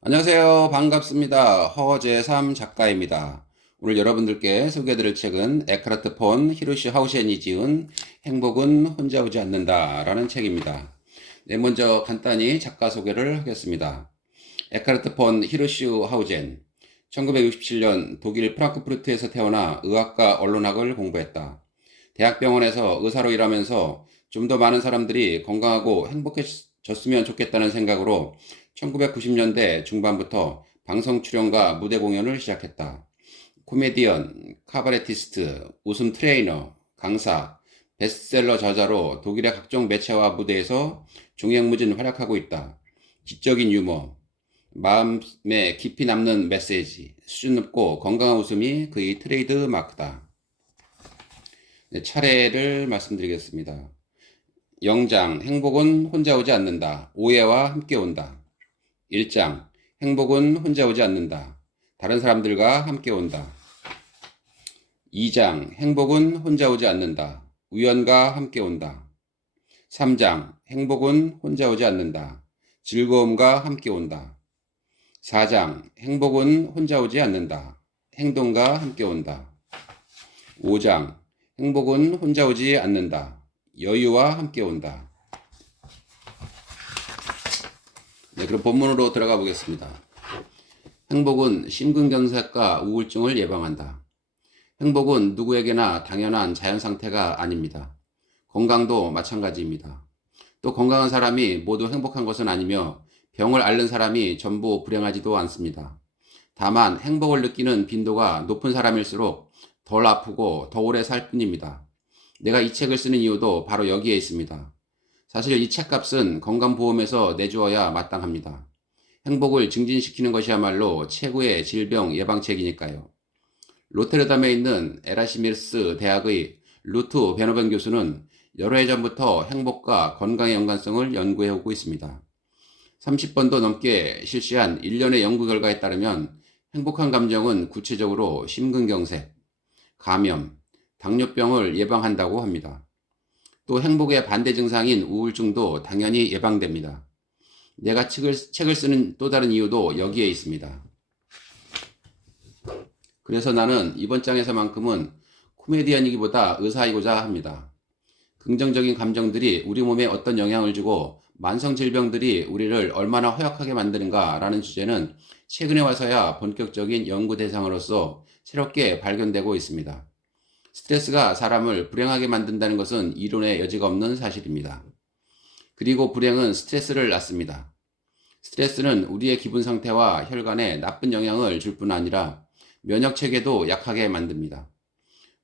안녕하세요. 반갑습니다. 허재삼 작가입니다. 오늘 여러분들께 소개해드릴 책은 에크하트 폰 히로시 하우센이 지은 행복은 혼자 오지 않는다 라는 책입니다. 네, 먼저 간단히 작가 소개를 하겠습니다. 에크하트 폰 히로시 하우젠 1967년 독일 프랑크푸르트에서 태어나 의학과 언론학을 공부했다. 대학병원에서 의사로 일하면서 좀 더 많은 사람들이 건강하고 행복해졌으면 좋겠다는 생각으로 1990년대 중반부터 방송 출연과 무대 공연을 시작했다. 코미디언, 카바레티스트, 웃음 트레이너, 강사, 베스트셀러 저자로 독일의 각종 매체와 무대에서 종횡무진 활약하고 있다. 지적인 유머, 마음에 깊이 남는 메시지, 수준 높고 건강한 웃음이 그의 트레이드 마크다. 네, 차례를 말씀드리겠습니다. 영장, 행복은 혼자 오지 않는다. 오해와 함께 온다. 1장, 행복은 혼자 오지 않는다. 다른 사람들과 함께 온다. 2장, 행복은 혼자 오지 않는다. 우연과 함께 온다. 3장, 행복은 혼자 오지 않는다. 즐거움과 함께 온다. 4장, 행복은 혼자 오지 않는다. 행동과 함께 온다. 5장, 행복은 혼자 오지 않는다. 여유와 함께 온다. 네, 그럼 본문으로 들어가 보겠습니다. 행복은 심근경색과 우울증을 예방한다. 행복은 누구에게나 당연한 자연 상태가 아닙니다. 건강도 마찬가지입니다. 또 건강한 사람이 모두 행복한 것은 아니며 병을 앓는 사람이 전부 불행하지도 않습니다. 다만 행복을 느끼는 빈도가 높은 사람일수록 덜 아프고 더 오래 살 뿐입니다. 내가 이 책을 쓰는 이유도 바로 여기에 있습니다. 사실 이 책값은 건강보험에서 내주어야 마땅합니다. 행복을 증진시키는 것이야말로 최고의 질병 예방책이니까요. 로테르담에 있는 에라시미르스 대학의 루트 베너벤 교수는 여러 해 전부터 행복과 건강의 연관성을 연구해 오고 있습니다. 30번도 넘게 실시한 일련의 연구 결과에 따르면 행복한 감정은 구체적으로 심근경색, 감염, 당뇨병을 예방한다고 합니다. 또 행복의 반대 증상인 우울증도 당연히 예방됩니다. 내가 책을 쓰는 또 다른 이유도 여기에 있습니다. 그래서 나는 이번 장에서만큼은 코미디언이기보다 의사이고자 합니다. 긍정적인 감정들이 우리 몸에 어떤 영향을 주고 만성질병들이 우리를 얼마나 허약하게 만드는가라는 주제는 최근에 와서야 본격적인 연구 대상으로서 새롭게 발견되고 있습니다. 스트레스가 사람을 불행하게 만든다는 것은 이론의 여지가 없는 사실입니다. 그리고 불행은 스트레스를 낳습니다. 스트레스는 우리의 기분 상태와 혈관에 나쁜 영향을 줄 뿐 아니라 면역 체계도 약하게 만듭니다.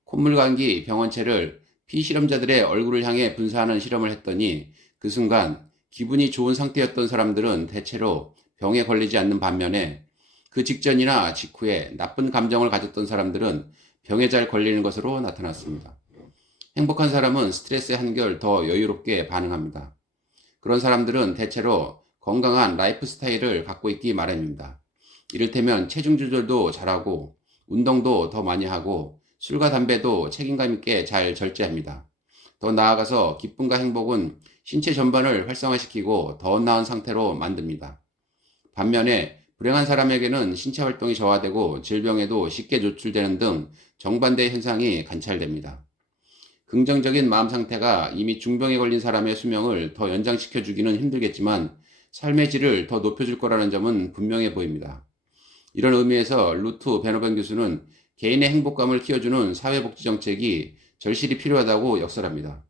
콧물 감기 병원체를 피실험자들의 얼굴을 향해 분사하는 실험을 했더니 그 순간 기분이 좋은 상태였던 사람들은 대체로 병에 걸리지 않는 반면에 그 직전이나 직후에 나쁜 감정을 가졌던 사람들은 병에 잘 걸리는 것으로 나타났습니다. 행복한 사람은 스트레스에 한결 더 여유롭게 반응합니다. 그런 사람들은 대체로 건강한 라이프 스타일을 갖고 있기 마련입니다. 이를테면 체중 조절도 잘하고 운동도 더 많이 하고 술과 담배도 책임감 있게 잘 절제합니다. 더 나아가서 기쁨과 행복은 신체 전반을 활성화시키고 더 나은 상태로 만듭니다. 반면에 불행한 사람에게는 신체 활동이 저하되고 질병에도 쉽게 노출되는 등 정반대의 현상이 관찰됩니다. 긍정적인 마음 상태가 이미 중병에 걸린 사람의 수명을 더 연장시켜 주기는 힘들겠지만 삶의 질을 더 높여줄 거라는 점은 분명해 보입니다. 이런 의미에서 루트 베너벤 교수는 개인의 행복감을 키워주는 사회복지 정책이 절실히 필요하다고 역설합니다.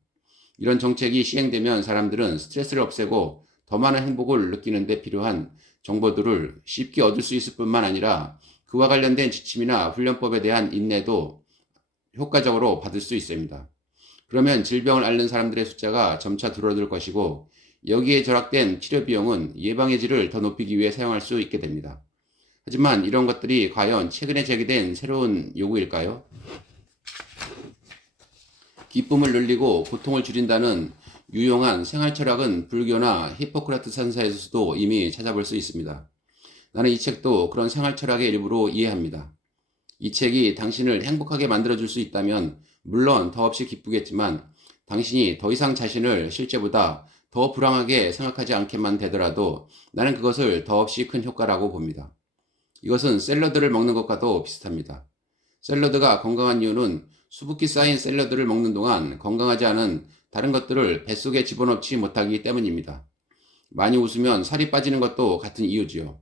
이런 정책이 시행되면 사람들은 스트레스를 없애고 더 많은 행복을 느끼는 데 필요한 정보들을 쉽게 얻을 수 있을 뿐만 아니라 그와 관련된 지침이나 훈련법에 대한 인내도 효과적으로 받을 수 있습니다. 그러면 질병을 앓는 사람들의 숫자가 점차 줄어들 것이고 여기에 절약된 치료 비용은 예방의 질을 더 높이기 위해 사용할 수 있게 됩니다. 하지만 이런 것들이 과연 최근에 제기된 새로운 요구일까요? 기쁨을 늘리고 고통을 줄인다는 유용한 생활 철학은 불교나 히포크라트 산사에서도 이미 찾아볼 수 있습니다. 나는 이 책도 그런 생활 철학의 일부로 이해합니다. 이 책이 당신을 행복하게 만들어줄 수 있다면 물론 더없이 기쁘겠지만 당신이 더 이상 자신을 실제보다 더 불안하게 생각하지 않게만 되더라도 나는 그것을 더없이 큰 효과라고 봅니다. 이것은 샐러드를 먹는 것과도 비슷합니다. 샐러드가 건강한 이유는 수북히 쌓인 샐러드를 먹는 동안 건강하지 않은 다른 것들을 뱃속에 집어넣지 못하기 때문입니다. 많이 웃으면 살이 빠지는 것도 같은 이유지요.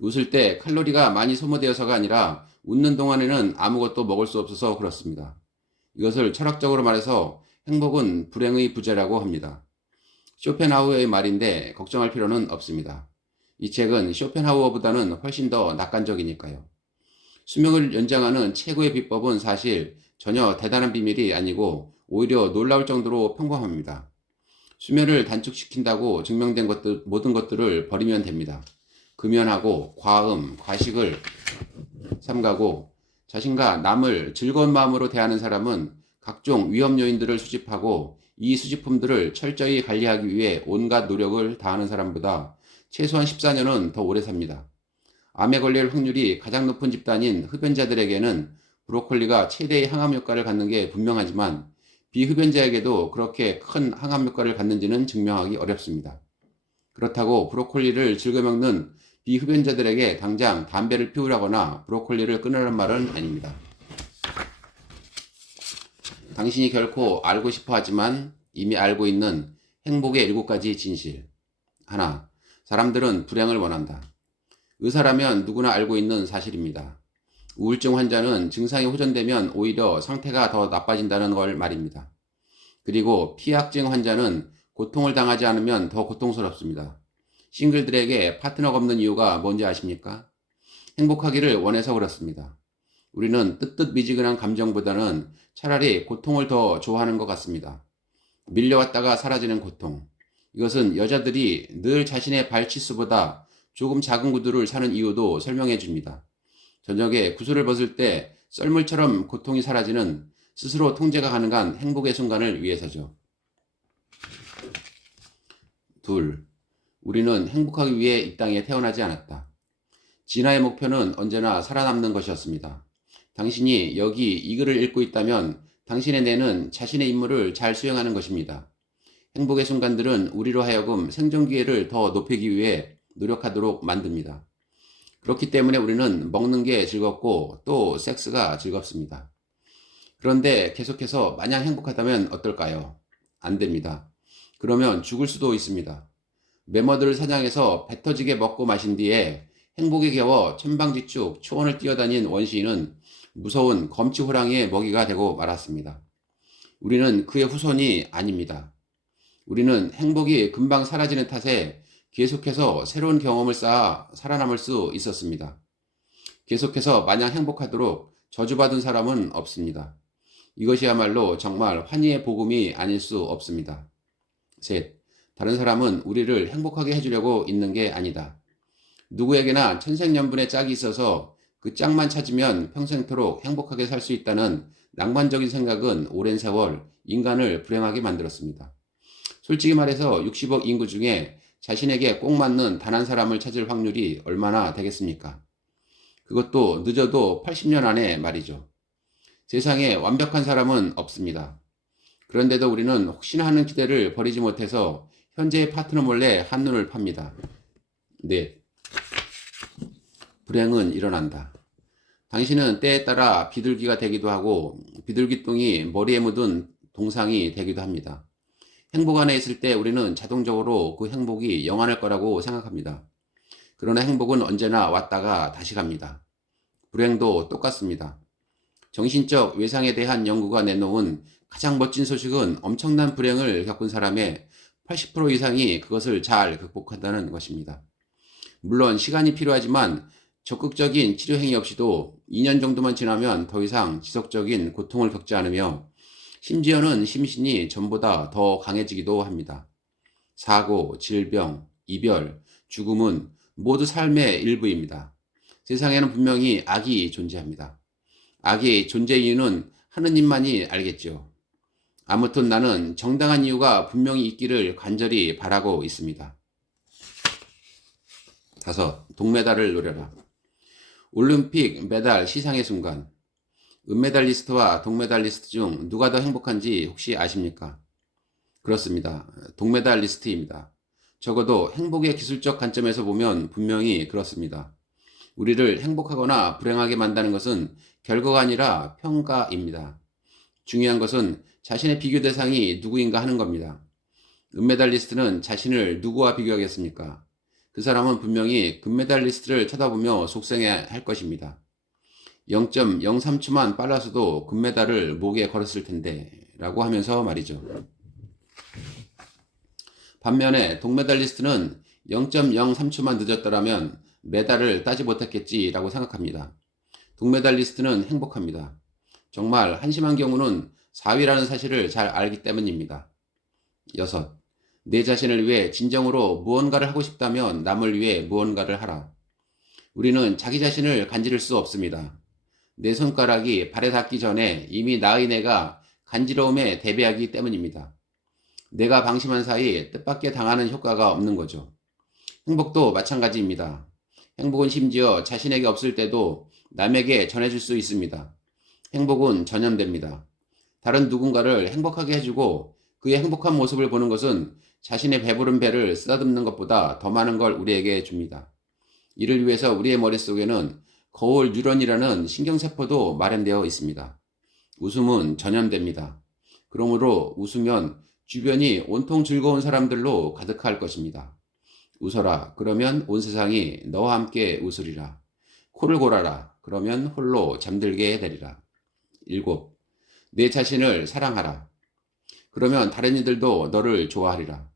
웃을 때 칼로리가 많이 소모되어서가 아니라 웃는 동안에는 아무것도 먹을 수 없어서 그렇습니다. 이것을 철학적으로 말해서 행복은 불행의 부재라고 합니다. 쇼펜하우어의 말인데 걱정할 필요는 없습니다. 이 책은 쇼펜하우어보다는 훨씬 더 낙관적이니까요. 수명을 연장하는 최고의 비법은 사실 전혀 대단한 비밀이 아니고 오히려 놀라울 정도로 평범합니다. 수면을 단축시킨다고 증명된 모든 것들을 버리면 됩니다. 금연하고 과음, 과식을 삼가고 자신과 남을 즐거운 마음으로 대하는 사람은 각종 위험 요인들을 수집하고 이 수집품들을 철저히 관리하기 위해 온갖 노력을 다하는 사람보다 최소한 14년은 더 오래 삽니다. 암에 걸릴 확률이 가장 높은 집단인 흡연자들에게는 브로콜리가 최대의 항암 효과를 갖는 게 분명하지만 비흡연자에게도 그렇게 큰 항암 효과를 갖는지는 증명하기 어렵습니다. 그렇다고 브로콜리를 즐겨 먹는 비흡연자들에게 당장 담배를 피우라거나 브로콜리를 끊으라는 말은 아닙니다. 당신이 결코 알고 싶어 하지만 이미 알고 있는 행복의 7가지 진실. 하나, 사람들은 불행을 원한다. 의사라면 누구나 알고 있는 사실입니다. 우울증 환자는 증상이 호전되면 오히려 상태가 더 나빠진다는 걸 말입니다. 그리고 피약증 환자는 고통을 당하지 않으면 더 고통스럽습니다. 싱글들에게 파트너가 없는 이유가 뭔지 아십니까? 행복하기를 원해서 그렇습니다. 우리는 뜨뜻미지근한 감정보다는 차라리 고통을 더 좋아하는 것 같습니다. 밀려왔다가 사라지는 고통. 이것은 여자들이 늘 자신의 발치수보다 조금 작은 구두를 사는 이유도 설명해 줍니다. 저녁에 구슬을 벗을 때 썰물처럼 고통이 사라지는 스스로 통제가 가능한 행복의 순간을 위해서죠. 둘, 우리는 행복하기 위해 이 땅에 태어나지 않았다. 진화의 목표는 언제나 살아남는 것이었습니다. 당신이 여기 이 글을 읽고 있다면 당신의 뇌는 자신의 임무를 잘 수행하는 것입니다. 행복의 순간들은 우리로 하여금 생존 기회를 더 높이기 위해 노력하도록 만듭니다. 그렇기 때문에 우리는 먹는 게 즐겁고 또 섹스가 즐겁습니다. 그런데 계속해서 마냥 행복하다면 어떨까요? 안 됩니다. 그러면 죽을 수도 있습니다. 매머들을 사냥해서 배 터지게 먹고 마신 뒤에 행복에 겨워 천방지축 초원을 뛰어다닌 원시인은 무서운 검치 호랑이의 먹이가 되고 말았습니다. 우리는 그의 후손이 아닙니다. 우리는 행복이 금방 사라지는 탓에 계속해서 새로운 경험을 쌓아 살아남을 수 있었습니다. 계속해서 마냥 행복하도록 저주받은 사람은 없습니다. 이것이야말로 정말 환희의 복음이 아닐 수 없습니다. 셋, 다른 사람은 우리를 행복하게 해주려고 있는 게 아니다. 누구에게나 천생연분의 짝이 있어서 그 짝만 찾으면 평생토록 행복하게 살 수 있다는 낭만적인 생각은 오랜 세월 인간을 불행하게 만들었습니다. 솔직히 말해서 60억 인구 중에 자신에게 꼭 맞는 단 한 사람을 찾을 확률이 얼마나 되겠습니까? 그것도 늦어도 80년 안에 말이죠. 세상에 완벽한 사람은 없습니다. 그런데도 우리는 혹시나 하는 기대를 버리지 못해서 현재의 파트너 몰래 한눈을 팝니다. 넷, 불행은 일어난다. 당신은 때에 따라 비둘기가 되기도 하고 비둘기똥이 머리에 묻은 동상이 되기도 합니다. 행복 안에 있을 때 우리는 자동적으로 그 행복이 영원할 거라고 생각합니다. 그러나 행복은 언제나 왔다가 다시 갑니다. 불행도 똑같습니다. 정신적 외상에 대한 연구가 내놓은 가장 멋진 소식은 엄청난 불행을 겪은 사람의 80% 이상이 그것을 잘 극복한다는 것입니다. 물론 시간이 필요하지만 적극적인 치료 행위 없이도 2년 정도만 지나면 더 이상 지속적인 고통을 겪지 않으며 심지어는 심신이 전보다 더 강해지기도 합니다. 사고, 질병, 이별, 죽음은 모두 삶의 일부입니다. 세상에는 분명히 악이 존재합니다. 악의 존재 이유는 하느님만이 알겠죠. 아무튼 나는 정당한 이유가 분명히 있기를 간절히 바라고 있습니다. 5. 동메달을 노려라. 올림픽 메달 시상의 순간. 은메달리스트와 동메달리스트 중 누가 더 행복한지 혹시 아십니까? 그렇습니다. 동메달리스트입니다. 적어도 행복의 기술적 관점에서 보면 분명히 그렇습니다. 우리를 행복하거나 불행하게 만드는 것은 결과가 아니라 평가입니다. 중요한 것은 자신의 비교 대상이 누구인가 하는 겁니다. 은메달리스트는 자신을 누구와 비교하겠습니까? 그 사람은 분명히 금메달리스트를 쳐다보며 속상해 할 것입니다. 0.03초만 빨라서도 금메달을 목에 걸었을 텐데 라고 하면서 말이죠. 반면에 동메달리스트는 0.03초만 늦었더라면 메달을 따지 못했겠지라고 생각합니다. 동메달리스트는 행복합니다. 정말 한심한 경우는 4위라는 사실을 잘 알기 때문입니다. 6. 내 자신을 위해 진정으로 무언가를 하고 싶다면 남을 위해 무언가를 하라. 우리는 자기 자신을 간지를 수 없습니다. 내 손가락이 발에 닿기 전에 이미 나의 뇌가 간지러움에 대비하기 때문입니다. 내가 방심한 사이 뜻밖의 당하는 효과가 없는 거죠. 행복도 마찬가지입니다. 행복은 심지어 자신에게 없을 때도 남에게 전해줄 수 있습니다. 행복은 전염됩니다. 다른 누군가를 행복하게 해주고 그의 행복한 모습을 보는 것은 자신의 배부른 배를 쓰다듬는 것보다 더 많은 걸 우리에게 줍니다. 이를 위해서 우리의 머릿속에는 거울 뉴런이라는 신경세포도 마련되어 있습니다. 웃음은 전염됩니다. 그러므로 웃으면 주변이 온통 즐거운 사람들로 가득할 것입니다. 웃어라. 그러면 온 세상이 너와 함께 웃으리라. 코를 골아라. 그러면 홀로 잠들게 되리라. 7. 내 자신을 사랑하라. 그러면 다른 이들도 너를 좋아하리라.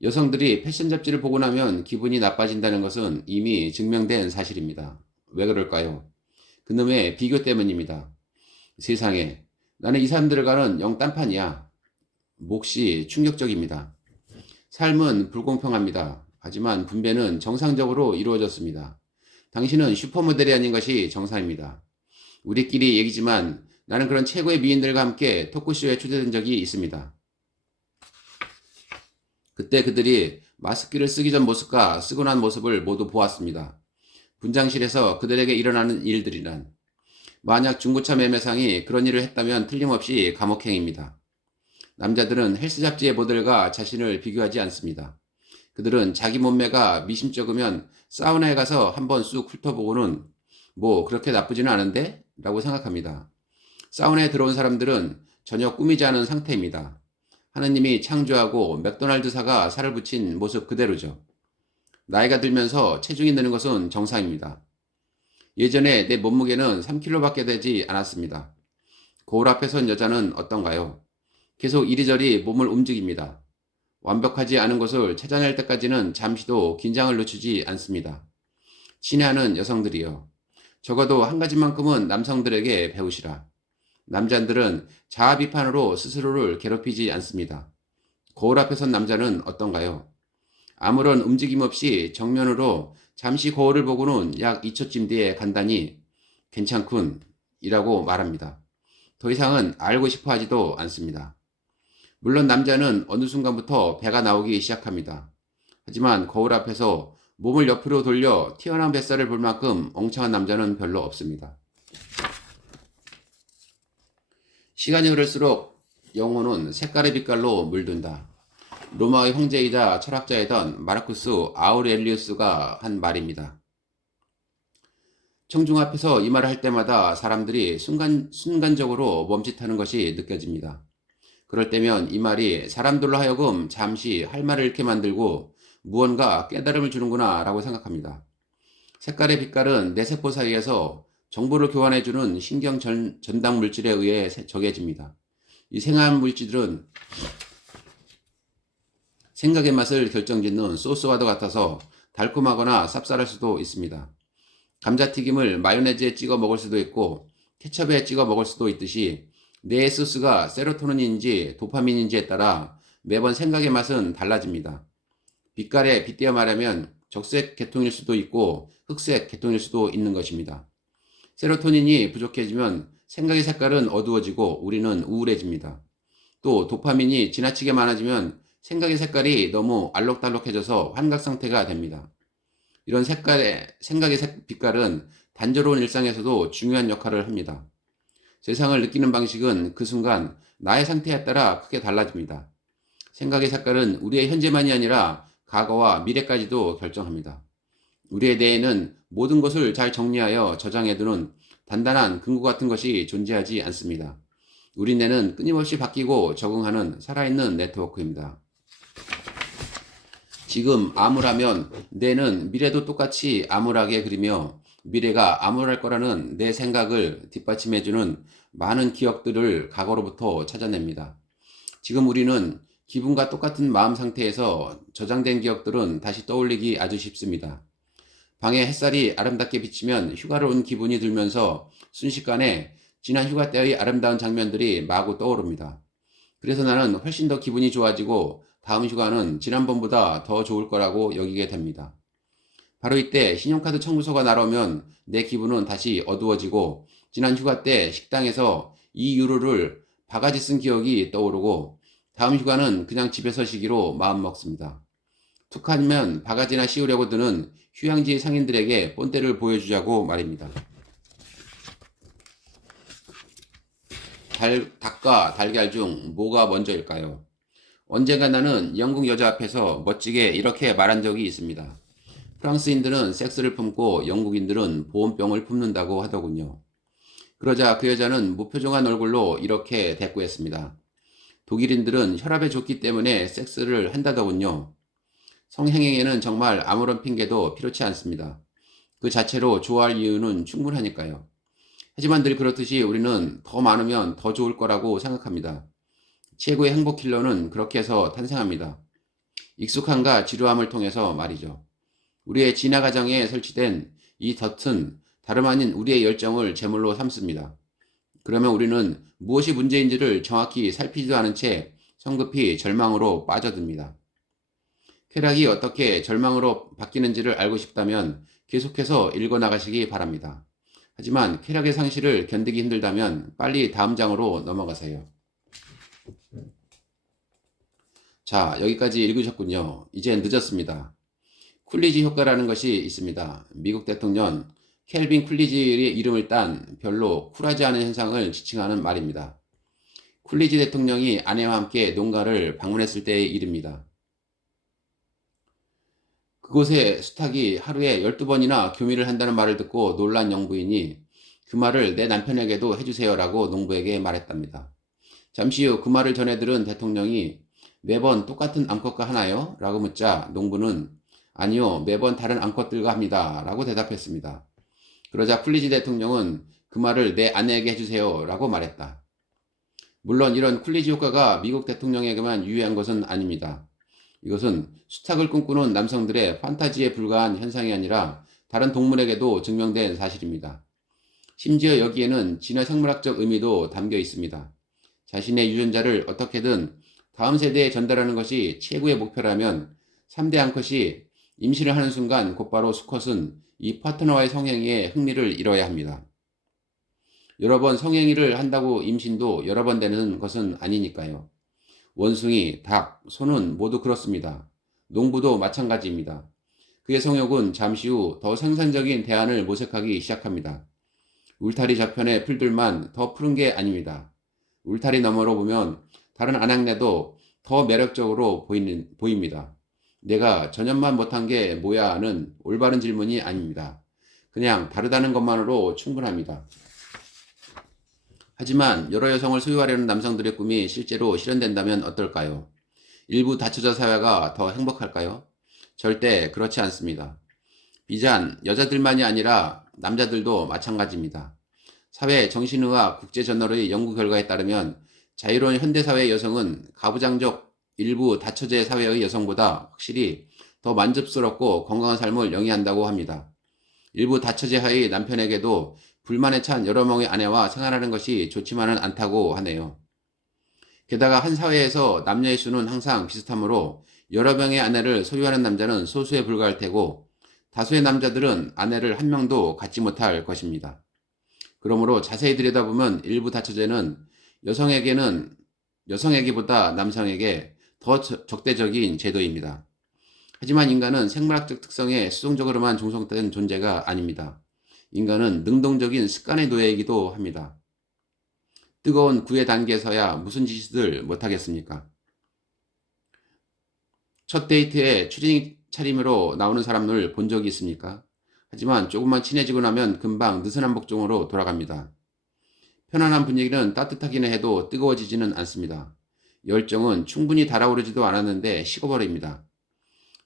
여성들이 패션 잡지를 보고 나면 기분이 나빠진다는 것은 이미 증명된 사실입니다. 왜 그럴까요? 그놈의 비교 때문입니다. 세상에, 나는 이 사람들과는 영 딴판이야. 몫이 충격적입니다. 삶은 불공평합니다. 하지만 분배는 정상적으로 이루어졌습니다. 당신은 슈퍼모델이 아닌 것이 정상입니다. 우리끼리 얘기지만 나는 그런 최고의 미인들과 함께 토크쇼에 초대된 적이 있습니다. 그때 그들이 마스크를 쓰기 전 모습과 쓰고 난 모습을 모두 보았습니다. 분장실에서 그들에게 일어나는 일들이란 만약 중고차 매매상이 그런 일을 했다면 틀림없이 감옥행입니다. 남자들은 헬스 잡지의 모델과 자신을 비교하지 않습니다. 그들은 자기 몸매가 미심쩍으면 사우나에 가서 한번 쑥 훑어보고는 뭐 그렇게 나쁘지는 않은데? 라고 생각합니다. 사우나에 들어온 사람들은 전혀 꾸미지 않은 상태입니다. 하느님이 창조하고 맥도날드사가 살을 붙인 모습 그대로죠. 나이가 들면서 체중이 느는 것은 정상입니다. 예전에 내 몸무게는 3kg밖에 되지 않았습니다. 거울 앞에 선 여자는 어떤가요? 계속 이리저리 몸을 움직입니다. 완벽하지 않은 것을 찾아낼 때까지는 잠시도 긴장을 늦추지 않습니다. 친애하는 여성들이요. 적어도 한 가지만큼은 남성들에게 배우시라. 남자들은 자아 비판으로 스스로를 괴롭히지 않습니다. 거울 앞에 선 남자는 어떤가요? 아무런 움직임 없이 정면으로 잠시 거울을 보고는 약 2초쯤 뒤에 간단히 괜찮군 이라고 말합니다. 더 이상은 알고 싶어 하지도 않습니다. 물론 남자는 어느 순간부터 배가 나오기 시작합니다. 하지만 거울 앞에서 몸을 옆으로 돌려 튀어나온 뱃살을 볼 만큼 엉청한 남자는 별로 없습니다. 시간이 흐를수록 영혼은 색깔의 빛깔로 물든다. 로마의 황제이자 철학자이던 마르쿠스 아우렐리우스가 한 말입니다. 청중 앞에서 이 말을 할 때마다 사람들이 순간적으로 멈칫하는 것이 느껴집니다. 그럴 때면 이 말이 사람들로 하여금 잠시 할 말을 잃게 만들고 무언가 깨달음을 주는구나 라고 생각합니다. 색깔의 빛깔은 내 세포 사이에서 정보를 교환해주는 신경 전당 물질에 의해 정해집니다. 이 생화한 물질들은 생각의 맛을 결정짓는 소스와도 같아서 달콤하거나 쌉쌀할 수도 있습니다. 감자튀김을 마요네즈에 찍어 먹을 수도 있고 케첩에 찍어 먹을 수도 있듯이 내 소스가 세로토닌인지 도파민인지에 따라 매번 생각의 맛은 달라집니다. 빛깔에 빗대어 말하면 적색 계통일 수도 있고 흑색 계통일 수도 있는 것입니다. 세로토닌이 부족해지면 생각의 색깔은 어두워지고 우리는 우울해집니다. 또 도파민이 지나치게 많아지면 생각의 색깔이 너무 알록달록해져서 환각 상태가 됩니다. 이런 생각의 빛깔은 단조로운 일상에서도 중요한 역할을 합니다. 세상을 느끼는 방식은 그 순간 나의 상태에 따라 크게 달라집니다. 생각의 색깔은 우리의 현재만이 아니라 과거와 미래까지도 결정합니다. 우리의 뇌에는 모든 것을 잘 정리하여 저장해두는 단단한 금고 같은 것이 존재하지 않습니다. 우리 뇌는 끊임없이 바뀌고 적응하는 살아있는 네트워크입니다. 지금 암울하면 뇌는 미래도 똑같이 암울하게 그리며 미래가 암울할 거라는 내 생각을 뒷받침해주는 많은 기억들을 과거로부터 찾아냅니다. 지금 우리는 기분과 똑같은 마음 상태에서 저장된 기억들은 다시 떠올리기 아주 쉽습니다. 방에 햇살이 아름답게 비치면 휴가를 온 기분이 들면서 순식간에 지난 휴가 때의 아름다운 장면들이 마구 떠오릅니다. 그래서 나는 훨씬 더 기분이 좋아지고 다음 휴가는 지난번보다 더 좋을 거라고 여기게 됩니다. 바로 이때 신용카드 청구서가 날아오면 내 기분은 다시 어두워지고 지난 휴가 때 식당에서 2유로를 바가지 쓴 기억이 떠오르고 다음 휴가는 그냥 집에서 쉬기로 마음먹습니다. 툭 하면 바가지나 씌우려고 드는 휴양지 상인들에게 본때를 보여주자고 말입니다. 닭과 달걀 중 뭐가 먼저일까요? 언젠가 나는 영국 여자 앞에서 멋지게 이렇게 말한 적이 있습니다. 프랑스인들은 섹스를 품고 영국인들은 보온병을 품는다고 하더군요. 그러자 그 여자는 무표정한 얼굴로 이렇게 대꾸했습니다. 독일인들은 혈압에 좋기 때문에 섹스를 한다더군요. 성행위에는 정말 아무런 핑계도 필요치 않습니다. 그 자체로 좋아할 이유는 충분하니까요. 하지만 늘 그렇듯이 우리는 더 많으면 더 좋을 거라고 생각합니다. 최고의 행복 킬러는 그렇게 해서 탄생합니다. 익숙함과 지루함을 통해서 말이죠. 우리의 진화 과정에 설치된 이 덫은 다름 아닌 우리의 열정을 제물로 삼습니다. 그러면 우리는 무엇이 문제인지를 정확히 살피지도 않은 채 성급히 절망으로 빠져듭니다. 쾌락이 어떻게 절망으로 바뀌는지를 알고 싶다면 계속해서 읽어나가시기 바랍니다. 하지만 쾌락의 상실을 견디기 힘들다면 빨리 다음 장으로 넘어가세요. 자, 여기까지 읽으셨군요. 이제 늦었습니다. 쿨리지 효과라는 것이 있습니다. 미국 대통령 켈빈 쿨리지의 이름을 딴 별로 쿨하지 않은 현상을 지칭하는 말입니다. 쿨리지 대통령이 아내와 함께 농가를 방문했을 때의 일입니다. 그곳에 수탉이 하루에 12번이나 교미를 한다는 말을 듣고 놀란 영부인이 그 말을 내 남편에게도 해주세요라고 농부에게 말했답니다. 잠시 후 그 말을 전해 들은 대통령이 매번 똑같은 암컷과 하나요? 라고 묻자 농부는 아니요, 매번 다른 암컷들과 합니다. 라고 대답했습니다. 그러자 쿨리지 대통령은 그 말을 내 아내에게 해주세요. 라고 말했다. 물론 이런 쿨리지 효과가 미국 대통령에게만 유의한 것은 아닙니다. 이것은 수탉을 꿈꾸는 남성들의 판타지에 불과한 현상이 아니라 다른 동물에게도 증명된 사실입니다. 심지어 여기에는 진화 생물학적 의미도 담겨 있습니다. 자신의 유전자를 어떻게든 다음 세대에 전달하는 것이 최고의 목표라면 3대 암컷이 임신을 하는 순간 곧바로 수컷은 이 파트너와의 성행위에 흥미를 잃어야 합니다. 여러 번 성행위를 한다고 임신도 여러 번 되는 것은 아니니까요. 원숭이, 닭, 소는 모두 그렇습니다. 농부도 마찬가지입니다. 그의 성욕은 잠시 후 더 생산적인 대안을 모색하기 시작합니다. 울타리 저편의 풀들만 더 푸른 게 아닙니다. 울타리 너머로 보면 다른 안악내도 더 매력적으로 보입니다. 내가 전염만 못한 게 뭐야는 올바른 질문이 아닙니다. 그냥 다르다는 것만으로 충분합니다. 하지만 여러 여성을 소유하려는 남성들의 꿈이 실제로 실현된다면 어떨까요? 일부 다처자 사회가 더 행복할까요? 절대 그렇지 않습니다. 비단 여자들만이 아니라 남자들도 마찬가지입니다. 사회 정신의학 국제저널의 연구 결과에 따르면 자유로운 현대사회의 여성은 가부장적 일부 다처제 사회의 여성보다 확실히 더 만족스럽고 건강한 삶을 영위한다고 합니다. 일부 다처제하의 남편에게도 불만에 찬 여러 명의 아내와 생활하는 것이 좋지만은 않다고 하네요. 게다가 한 사회에서 남녀의 수는 항상 비슷하므로 여러 명의 아내를 소유하는 남자는 소수에 불과할 테고 다수의 남자들은 아내를 한 명도 갖지 못할 것입니다. 그러므로 자세히 들여다보면 일부 다처제는 여성에게보다 남성에게 더 적대적인 제도입니다. 하지만 인간은 생물학적 특성에 수동적으로만 종속된 존재가 아닙니다. 인간은 능동적인 습관의 노예이기도 합니다. 뜨거운 구의 단계에서야 무슨 짓을 못하겠습니까? 첫 데이트에 추리닝 차림으로 나오는 사람을 본 적이 있습니까? 하지만 조금만 친해지고 나면 금방 느슨한 복종으로 돌아갑니다. 편안한 분위기는 따뜻하기는 해도 뜨거워지지는 않습니다. 열정은 충분히 달아오르지도 않았는데 식어버립니다.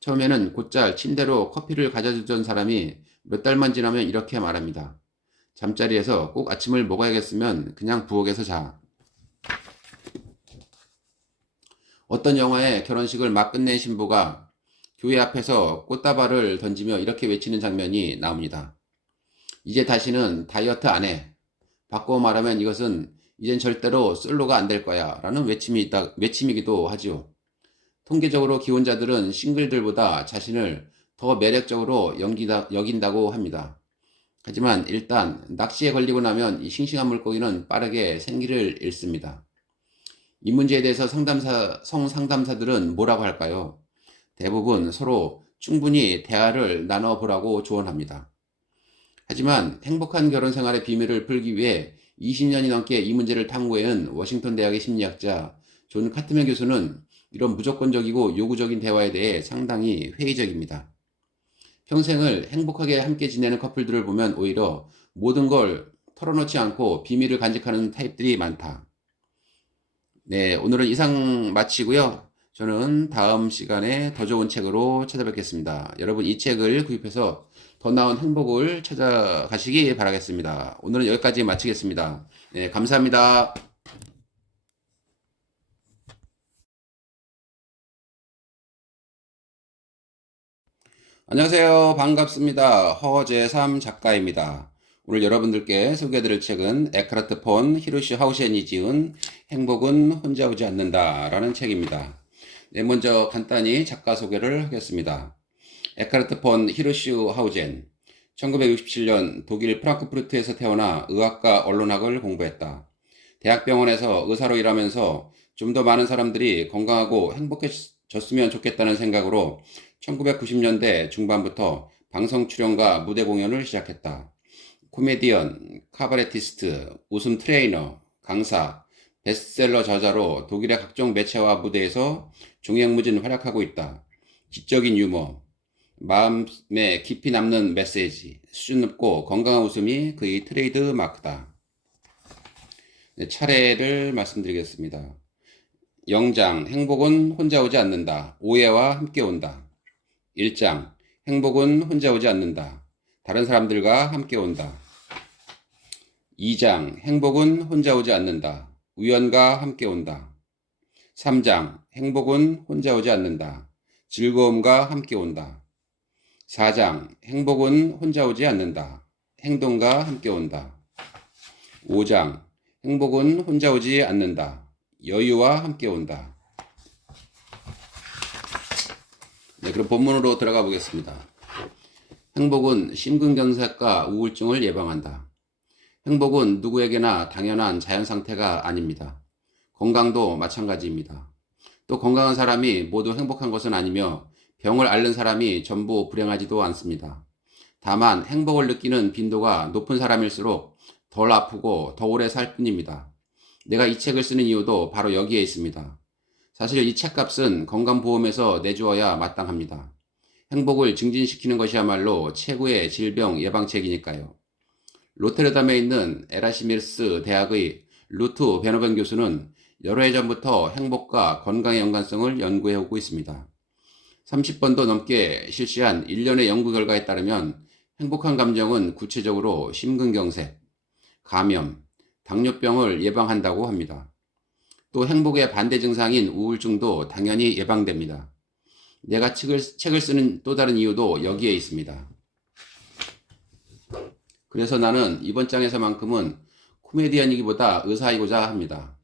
처음에는 곧잘 침대로 커피를 가져주던 사람이 몇 달만 지나면 이렇게 말합니다. 잠자리에서 꼭 아침을 먹어야겠으면 그냥 부엌에서 자. 어떤 영화의 결혼식을 막 끝낸 신부가 교회 앞에서 꽃다발을 던지며 이렇게 외치는 장면이 나옵니다. 이제 다시는 다이어트 안 해. 바꿔 말하면 이것은 이젠 절대로 솔로가 안 될 거야 라는 외침이기도 하지요. 통계적으로 기혼자들은 싱글들보다 자신을 더 매력적으로 여긴다고 합니다. 하지만 일단 낚시에 걸리고 나면 이 싱싱한 물고기는 빠르게 생기를 잃습니다. 이 문제에 대해서 성상담사들은 뭐라고 할까요? 대부분 서로 충분히 대화를 나눠보라고 조언합니다. 하지만 행복한 결혼 생활의 비밀을 풀기 위해 20년이 넘게 이 문제를 탐구해온 워싱턴 대학의 심리학자 존 카트맨 교수는 이런 무조건적이고 요구적인 대화에 대해 상당히 회의적입니다. 평생을 행복하게 함께 지내는 커플들을 보면 오히려 모든 걸 털어놓지 않고 비밀을 간직하는 타입들이 많다. 네, 오늘은 이상 마치고요. 저는 다음 시간에 더 좋은 책으로 찾아뵙겠습니다. 여러분 이 책을 구입해서 더 나은 행복을 찾아가시기 바라겠습니다. 오늘은 여기까지 마치겠습니다. 네, 감사합니다. 안녕하세요. 반갑습니다. 허재삼 작가입니다. 오늘 여러분들께 소개해드릴 책은 에크하트 폰 히로시 하우젠이 지은 행복은 혼자 오지 않는다 라는 책입니다. 네, 먼저 간단히 작가 소개를 하겠습니다. 에크하트 폰 히로시 하우젠 1967년 독일 프랑크푸르트에서 태어나 의학과 언론학을 공부했다. 대학병원에서 의사로 일하면서 좀 더 많은 사람들이 건강하고 행복해졌으면 좋겠다는 생각으로 1990년대 중반부터 방송 출연과 무대 공연을 시작했다. 코미디언, 카바레티스트, 웃음 트레이너, 강사, 베스트셀러 저자로 독일의 각종 매체와 무대에서 종횡무진 활약하고 있다. 지적인 유머, 마음에 깊이 남는 메시지, 수준 높고 건강한 웃음이 그의 트레이드 마크다. 네, 차례를 말씀드리겠습니다. 영장, 행복은 혼자 오지 않는다. 오해와 함께 온다. 1장, 행복은 혼자 오지 않는다. 다른 사람들과 함께 온다. 2장, 행복은 혼자 오지 않는다. 우연과 함께 온다. 3장, 행복은 혼자 오지 않는다. 즐거움과 함께 온다. 4장, 행복은 혼자 오지 않는다. 행동과 함께 온다. 5장, 행복은 혼자 오지 않는다. 여유와 함께 온다. 네, 그럼 본문으로 들어가 보겠습니다. 행복은 심근경색과 우울증을 예방한다. 행복은 누구에게나 당연한 자연 상태가 아닙니다. 건강도 마찬가지입니다. 또 건강한 사람이 모두 행복한 것은 아니며 병을 앓는 사람이 전부 불행하지도 않습니다. 다만 행복을 느끼는 빈도가 높은 사람일수록 덜 아프고 더 오래 살 뿐입니다. 내가 이 책을 쓰는 이유도 바로 여기에 있습니다. 사실 이 책값은 건강보험에서 내주어야 마땅합니다. 행복을 증진시키는 것이야말로 최고의 질병 예방책이니까요. 로테르담에 있는 에라시미르스 대학의 루트 베너벤 교수는 여러 해 전부터 행복과 건강의 연관성을 연구해 오고 있습니다. 30번도 넘게 실시한 일련의 연구 결과에 따르면 행복한 감정은 구체적으로 심근경색, 감염, 당뇨병을 예방한다고 합니다. 또 행복의 반대 증상인 우울증도 당연히 예방됩니다. 내가 책을 쓰는 또 다른 이유도 여기에 있습니다. 그래서 나는 이번 장에서만큼은 코미디언이기보다 의사이고자 합니다.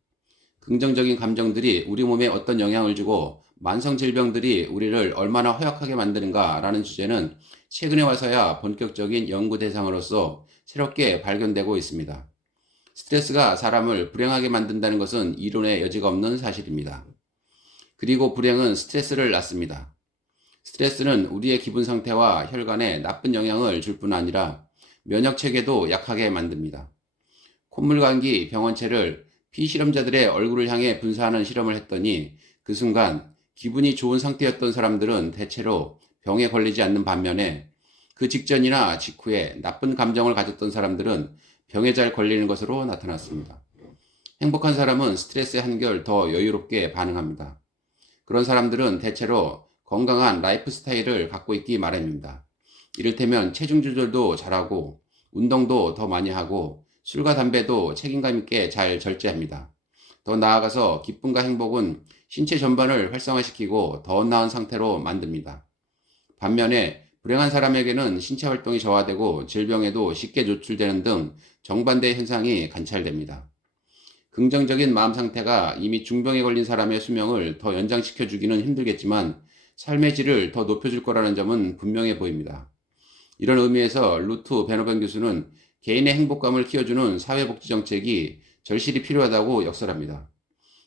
긍정적인 감정들이 우리 몸에 어떤 영향을 주고 만성질병들이 우리를 얼마나 허약하게 만드는가라는 주제는 최근에 와서야 본격적인 연구 대상으로서 새롭게 발견되고 있습니다. 스트레스가 사람을 불행하게 만든다는 것은 이론의 여지가 없는 사실입니다. 그리고 불행은 스트레스를 낳습니다. 스트레스는 우리의 기분 상태와 혈관에 나쁜 영향을 줄 뿐 아니라 면역체계도 약하게 만듭니다. 콧물 감기 병원체를 피실험자들의 얼굴을 향해 분사하는 실험을 했더니 그 순간 기분이 좋은 상태였던 사람들은 대체로 병에 걸리지 않는 반면에 그 직전이나 직후에 나쁜 감정을 가졌던 사람들은 병에 잘 걸리는 것으로 나타났습니다. 행복한 사람은 스트레스에 한결 더 여유롭게 반응합니다. 그런 사람들은 대체로 건강한 라이프 스타일을 갖고 있기 마련입니다. 이를테면 체중 조절도 잘하고 운동도 더 많이 하고 술과 담배도 책임감 있게 잘 절제합니다. 더 나아가서 기쁨과 행복은 신체 전반을 활성화시키고 더 나은 상태로 만듭니다. 반면에 불행한 사람에게는 신체 활동이 저하되고 질병에도 쉽게 노출되는 등 정반대의 현상이 관찰됩니다. 긍정적인 마음 상태가 이미 중병에 걸린 사람의 수명을 더 연장시켜주기는 힘들겠지만 삶의 질을 더 높여줄 거라는 점은 분명해 보입니다. 이런 의미에서 루트 베너벤 교수는 개인의 행복감을 키워주는 사회복지 정책이 절실히 필요하다고 역설합니다.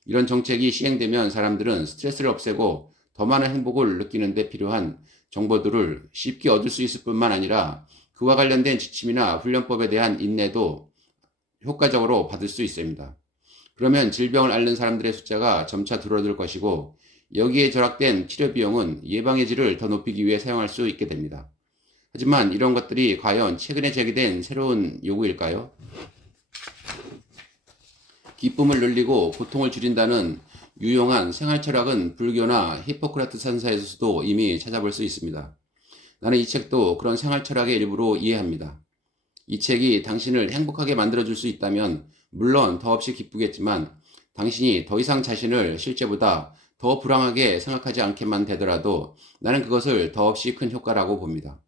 이런 정책이 시행되면 사람들은 스트레스를 없애고 더 많은 행복을 느끼는 데 필요한 정보들을 쉽게 얻을 수 있을 뿐만 아니라 그와 관련된 지침이나 훈련법에 대한 인내도 효과적으로 받을 수 있습니다. 그러면 질병을 앓는 사람들의 숫자가 점차 줄어들 것이고 여기에 절약된 치료 비용은 예방의 질을 더 높이기 위해 사용할 수 있게 됩니다. 하지만 이런 것들이 과연 최근에 제기된 새로운 요구일까요? 기쁨을 늘리고 고통을 줄인다는 유용한 생활 철학은 불교나 히포크라트 산사에서도 이미 찾아볼 수 있습니다. 나는 이 책도 그런 생활 철학의 일부로 이해합니다. 이 책이 당신을 행복하게 만들어줄 수 있다면 물론 더없이 기쁘겠지만 당신이 더 이상 자신을 실제보다 더 불안하게 생각하지 않게만 되더라도 나는 그것을 더없이 큰 효과라고 봅니다.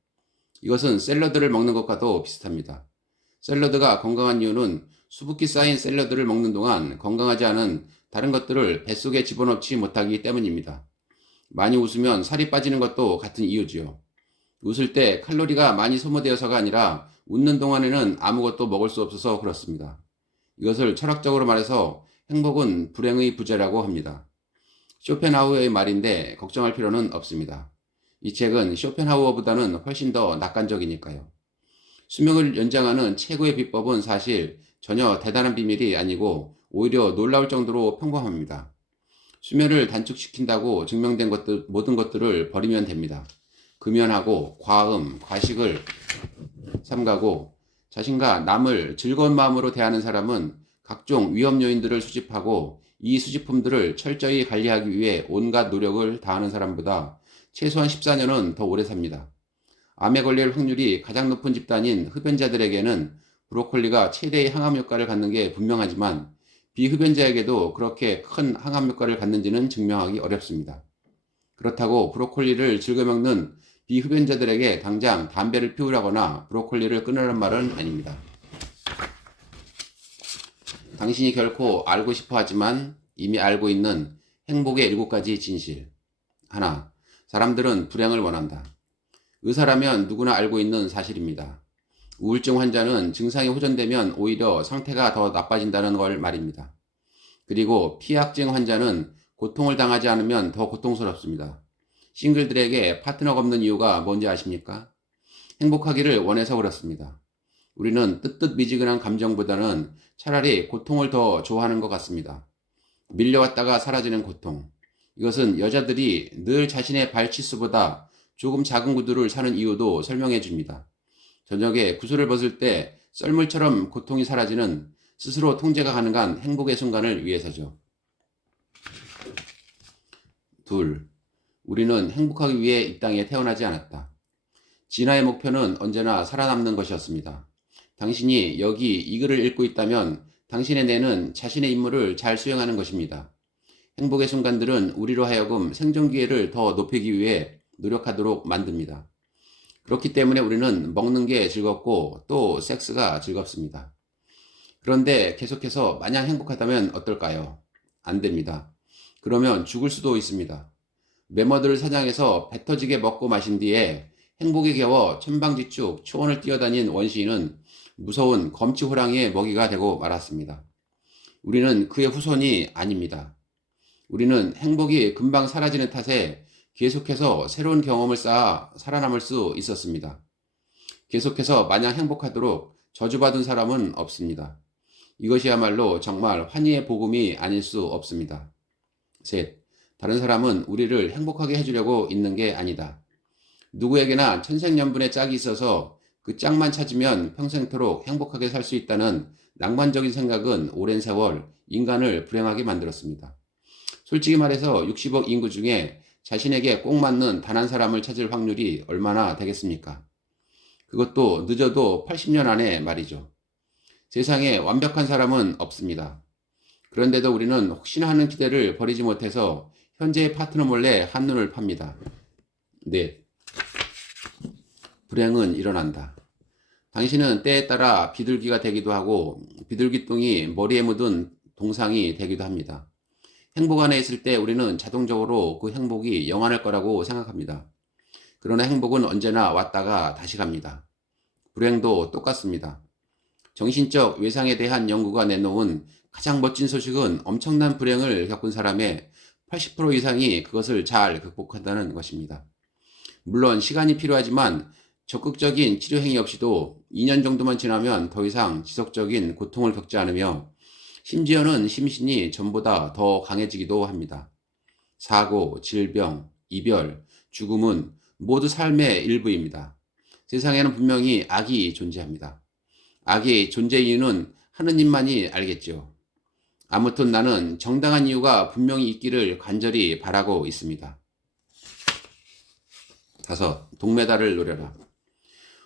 이것은 샐러드를 먹는 것과도 비슷합니다. 샐러드가 건강한 이유는 수북히 쌓인 샐러드를 먹는 동안 건강하지 않은 다른 것들을 뱃속에 집어넣지 못하기 때문입니다. 많이 웃으면 살이 빠지는 것도 같은 이유지요. 웃을 때 칼로리가 많이 소모되어서가 아니라 웃는 동안에는 아무것도 먹을 수 없어서 그렇습니다. 이것을 철학적으로 말해서 행복은 불행의 부재라고 합니다. 쇼펜하우어의 말인데 걱정할 필요는 없습니다. 이 책은 쇼펜하우어보다는 훨씬 더 낙관적이니까요. 수명을 연장하는 최고의 비법은 사실 전혀 대단한 비밀이 아니고 오히려 놀라울 정도로 평범합니다. 수면을 단축시킨다고 증명된 모든 것들을 버리면 됩니다. 금연하고 과음, 과식을 삼가고 자신과 남을 즐거운 마음으로 대하는 사람은 각종 위험 요인들을 수집하고 이 수집품들을 철저히 관리하기 위해 온갖 노력을 다하는 사람보다 최소한 14년은 더 오래 삽니다. 암에 걸릴 확률이 가장 높은 집단인 흡연자들에게는 브로콜리가 최대의 항암 효과를 갖는 게 분명하지만 비흡연자에게도 그렇게 큰 항암 효과를 갖는지는 증명하기 어렵습니다. 그렇다고 브로콜리를 즐겨 먹는 비흡연자들에게 당장 담배를 피우라거나 브로콜리를 끊으라는 말은 아닙니다. 당신이 결코 알고 싶어 하지만 이미 알고 있는 행복의 7가지 진실. 하나, 사람들은 불행을 원한다. 의사라면 누구나 알고 있는 사실입니다. 우울증 환자는 증상이 호전되면 오히려 상태가 더 나빠진다는 걸 말입니다. 그리고 피약증 환자는 고통을 당하지 않으면 더 고통스럽습니다. 싱글들에게 파트너가 없는 이유가 뭔지 아십니까? 행복하기를 원해서 그렇습니다. 우리는 뜨뜻미지근한 감정보다는 차라리 고통을 더 좋아하는 것 같습니다. 밀려왔다가 사라지는 고통. 이것은 여자들이 늘 자신의 발치수보다 조금 작은 구두를 사는 이유도 설명해 줍니다. 저녁에 구슬을 벗을 때 썰물처럼 고통이 사라지는 스스로 통제가 가능한 행복의 순간을 위해서죠. 둘, 우리는 행복하기 위해 이 땅에 태어나지 않았다. 진화의 목표는 언제나 살아남는 것이었습니다. 당신이 여기 이 글을 읽고 있다면 당신의 뇌는 자신의 임무를 잘 수행하는 것입니다. 행복의 순간들은 우리로 하여금 생존 기회를 더 높이기 위해 노력하도록 만듭니다. 그렇기 때문에 우리는 먹는 게 즐겁고 또 섹스가 즐겁습니다. 그런데 계속해서 마냥 행복하다면 어떨까요? 안 됩니다. 그러면 죽을 수도 있습니다. 매머들을 사냥해서 배 터지게 먹고 마신 뒤에 행복에 겨워 천방지축 초원을 뛰어다닌 원시인은 무서운 검치 호랑이의 먹이가 되고 말았습니다. 우리는 그의 후손이 아닙니다. 우리는 행복이 금방 사라지는 탓에 계속해서 새로운 경험을 쌓아 살아남을 수 있었습니다. 계속해서 마냥 행복하도록 저주받은 사람은 없습니다. 이것이야말로 정말 환희의 복음이 아닐 수 없습니다. 셋, 다른 사람은 우리를 행복하게 해주려고 있는 게 아니다. 누구에게나 천생연분의 짝이 있어서 그 짝만 찾으면 평생토록 행복하게 살 수 있다는 낭만적인 생각은 오랜 세월 인간을 불행하게 만들었습니다. 솔직히 말해서 60억 인구 중에 자신에게 꼭 맞는 단 한 사람을 찾을 확률이 얼마나 되겠습니까? 그것도 늦어도 80년 안에 말이죠. 세상에 완벽한 사람은 없습니다. 그런데도 우리는 혹시나 하는 기대를 버리지 못해서 현재의 파트너 몰래 한눈을 팝니다. 네, 불행은 일어난다. 당신은 때에 따라 비둘기가 되기도 하고 비둘기똥이 머리에 묻은 동상이 되기도 합니다. 행복 안에 있을 때 우리는 자동적으로 그 행복이 영원할 거라고 생각합니다. 그러나 행복은 언제나 왔다가 다시 갑니다. 불행도 똑같습니다. 정신적 외상에 대한 연구가 내놓은 가장 멋진 소식은 엄청난 불행을 겪은 사람의 80% 이상이 그것을 잘 극복한다는 것입니다. 물론 시간이 필요하지만 적극적인 치료 행위 없이도 2년 정도만 지나면 더 이상 지속적인 고통을 겪지 않으며 심지어는 심신이 전보다 더 강해지기도 합니다. 사고, 질병, 이별, 죽음은 모두 삶의 일부입니다. 세상에는 분명히 악이 존재합니다. 악의 존재 이유는 하느님만이 알겠죠. 아무튼 나는 정당한 이유가 분명히 있기를 간절히 바라고 있습니다. 5. 동메달을 노려라.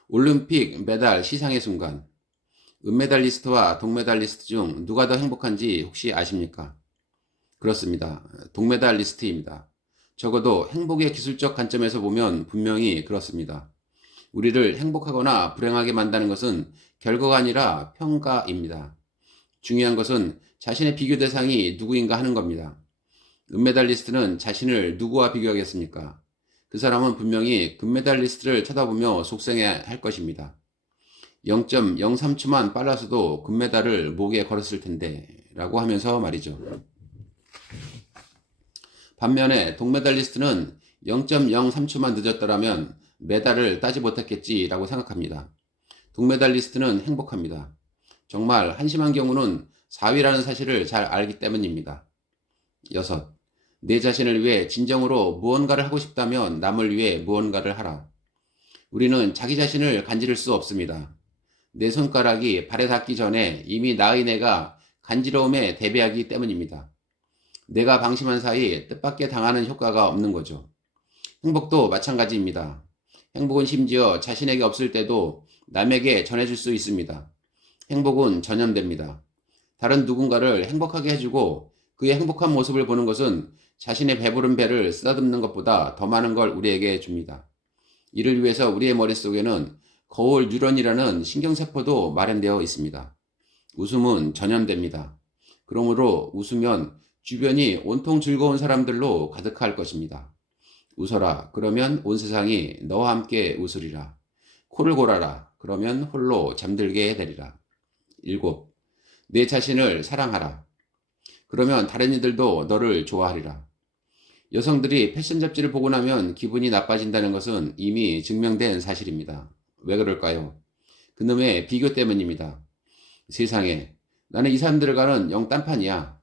올림픽 메달 시상의 순간. 은메달리스트와 동메달리스트 중 누가 더 행복한지 혹시 아십니까? 그렇습니다. 동메달리스트입니다. 적어도 행복의 기술적 관점에서 보면 분명히 그렇습니다. 우리를 행복하거나 불행하게 만드는 것은 결과가 아니라 평가입니다. 중요한 것은 자신의 비교 대상이 누구인가 하는 겁니다. 은메달리스트는 자신을 누구와 비교하겠습니까? 그 사람은 분명히 금메달리스트를 쳐다보며 속상해 할 것입니다. 0.03초만 빨라서도 금메달을 목에 걸었을 텐데 라고 하면서 말이죠. 반면에 동메달리스트는 0.03초만 늦었더라면 메달을 따지 못했겠지라고 생각합니다. 동메달리스트는 행복합니다. 정말 한심한 경우는 4위라는 사실을 잘 알기 때문입니다. 6. 내 자신을 위해 진정으로 무언가를 하고 싶다면 남을 위해 무언가를 하라. 우리는 자기 자신을 간지를 수 없습니다. 내 손가락이 발에 닿기 전에 이미 나의 뇌가 간지러움에 대비하기 때문입니다. 내가 방심한 사이 뜻밖의 당하는 효과가 없는 거죠. 행복도 마찬가지입니다. 행복은 심지어 자신에게 없을 때도 남에게 전해줄 수 있습니다. 행복은 전염됩니다. 다른 누군가를 행복하게 해주고 그의 행복한 모습을 보는 것은 자신의 배부른 배를 쓰다듬는 것보다 더 많은 걸 우리에게 줍니다. 이를 위해서 우리의 머릿속에는 거울 뉴런이라는 신경세포도 마련되어 있습니다. 웃음은 전염됩니다. 그러므로 웃으면 주변이 온통 즐거운 사람들로 가득할 것입니다. 웃어라. 그러면 온 세상이 너와 함께 웃으리라. 코를 골아라. 그러면 홀로 잠들게 되리라. 7. 내 자신을 사랑하라. 그러면 다른 이들도 너를 좋아하리라. 여성들이 패션 잡지를 보고 나면 기분이 나빠진다는 것은 이미 증명된 사실입니다. 왜 그럴까요? 그놈의 비교 때문입니다. 세상에, 나는 이 사람들과는 영 딴판이야.